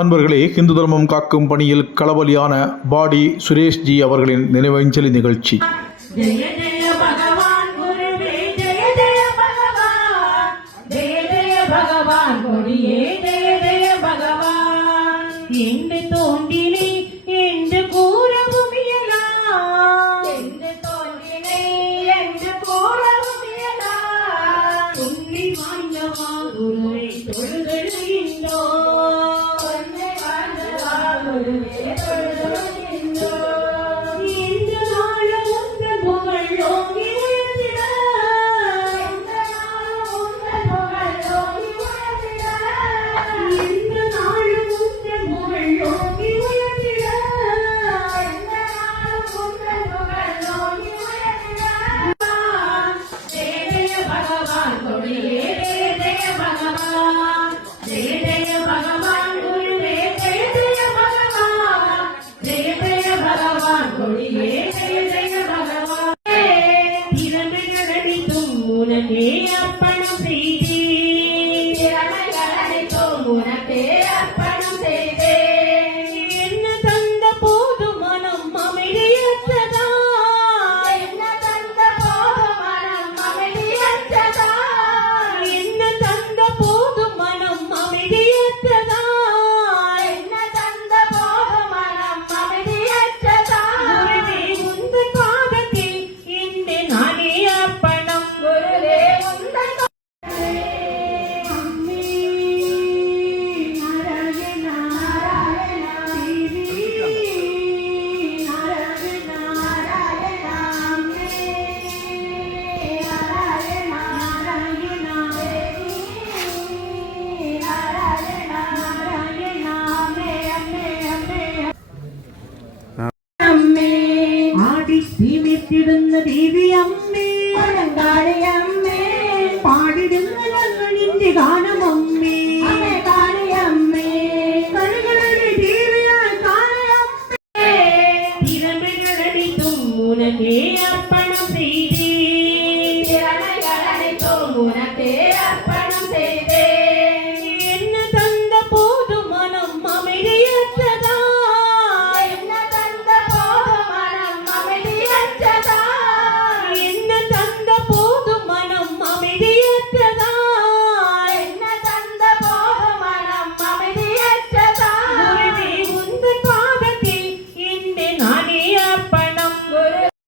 அன்பர்களே, ஹிந்து தர்மம் காக்கும் பணியில் களபலியான பாடி சுரேஷ்ஜி அவர்களின் நினைவஞ்சலி நிகழ்ச்சி. ஜெய ஜெய பகவான் குருவே, ஜெய ஜெய பகவான், ஜெய ஜெய பகவான் கொடியே, ஜெய ஜெய பகவான். என்று தோன்றினே என்று கூறவும் இயலாம், என்று தோன்றினே என்று கூறவும் இயலாம். சொல்லி வாய்ந்தவா குருவை தொழுகின்றோம், அப்பணம் செய்தே உனக்கே அப்பணம் செய்தே. என்ன தந்த போது மனம் அமைதியற்றதா, என்ன தந்த போது மனம் அமைதியற்றதா, என்ன தந்த போது மனம் அமைதியற்றதா, என்ன தந்த போது மனம் அமைதியற்றதா. குருவே உந்தன் பாதத்தில் இந்த நானே அப்பணம், குருவே உந்தன் ിടുന്ന ദേവി അമ്മേ, അമ്മേ പാടിടുന്ന ഞങ്ങൾ നിന്റെ ഗാനം